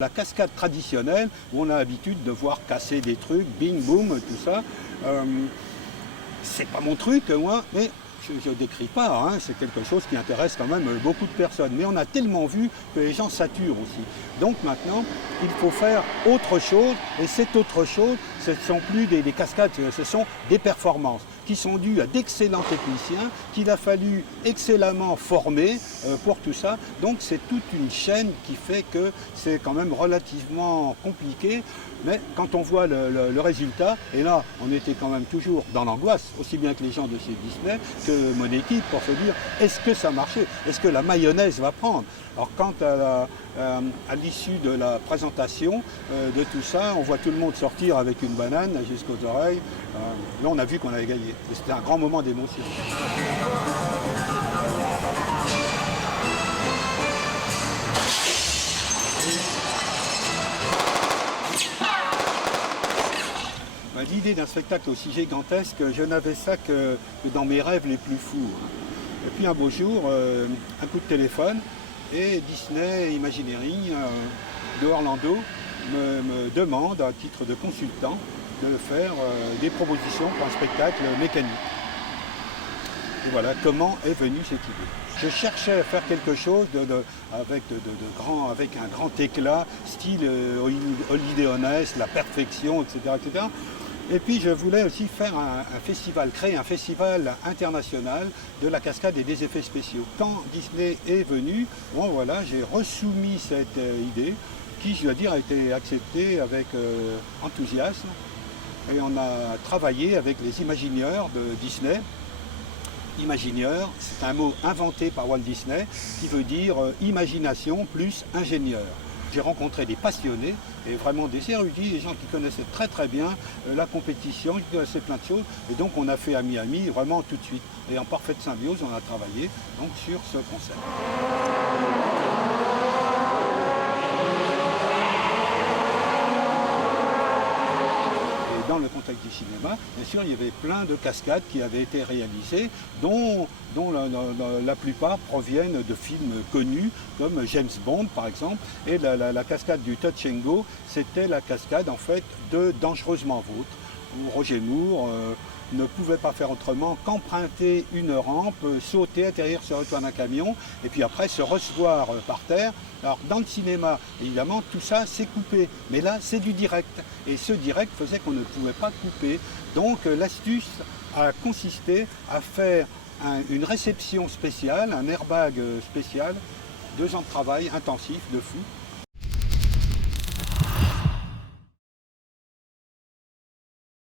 La cascade traditionnelle, où on a l'habitude de voir casser des trucs, bing, boum, tout ça, c'est pas mon truc, moi, mais je ne décris pas, hein, c'est quelque chose qui intéresse quand même beaucoup de personnes. Mais on a tellement vu que les gens saturent aussi. Donc maintenant, il faut faire autre chose, et cette autre chose, ce ne sont plus des cascades, ce sont des performances qui sont dues à d'excellents techniciens, qu'il a fallu excellemment former pour tout ça. Donc c'est toute une chaîne qui fait que c'est quand même relativement compliqué. Mais quand on voit le résultat, et là on était quand même toujours dans l'angoisse, aussi bien que les gens de chez Disney, que mon équipe, pour se dire est-ce que ça marchait, est-ce que la mayonnaise va prendre. Alors quant à l'issue de la présentation de tout ça, on voit tout le monde sortir avec une banane jusqu'aux oreilles. Là on a vu qu'on avait gagné. C'était un grand moment d'émotion. L'idée d'un spectacle aussi gigantesque, je n'avais ça que dans mes rêves les plus fous. Et puis un beau jour, un coup de téléphone, et Disney Imagineering de Orlando me demande, à titre de consultant, de faire des propositions pour un spectacle mécanique. Et voilà comment est venue cette idée. Je cherchais à faire quelque chose avec un grand éclat, style Holiday on Ice, la perfection, etc., etc. Et puis je voulais aussi faire un festival, créer un festival international de la cascade et des effets spéciaux. Quand Disney est venu, bon voilà, j'ai resoumis cette idée qui, je dois dire, a été acceptée avec enthousiasme. Et on a travaillé avec les Imagineers de Disney. Imagineer, c'est un mot inventé par Walt Disney qui veut dire imagination plus ingénieur. J'ai rencontré des passionnés et vraiment des érudits, des gens qui connaissaient très très bien la compétition, qui connaissaient plein de choses. Et donc on a fait à Miami vraiment tout de suite. Et en parfaite symbiose, on a travaillé donc, sur ce concept. Dans le contexte du cinéma, bien sûr, il y avait plein de cascades qui avaient été réalisées, dont la plupart proviennent de films connus, comme James Bond, par exemple. Et la cascade du Touch and Go, c'était la cascade, en fait, de Dangereusement Vôtre, où Roger Moore ne pouvait pas faire autrement qu'emprunter une rampe, sauter, atterrir sur le toit d'un camion, et puis après se recevoir par terre. Alors dans le cinéma, évidemment, tout ça c'est coupé, mais là c'est du direct. Et ce direct faisait qu'on ne pouvait pas couper. Donc l'astuce a consisté à faire une réception spéciale, un airbag spécial, 2 ans de travail intensif, de fou,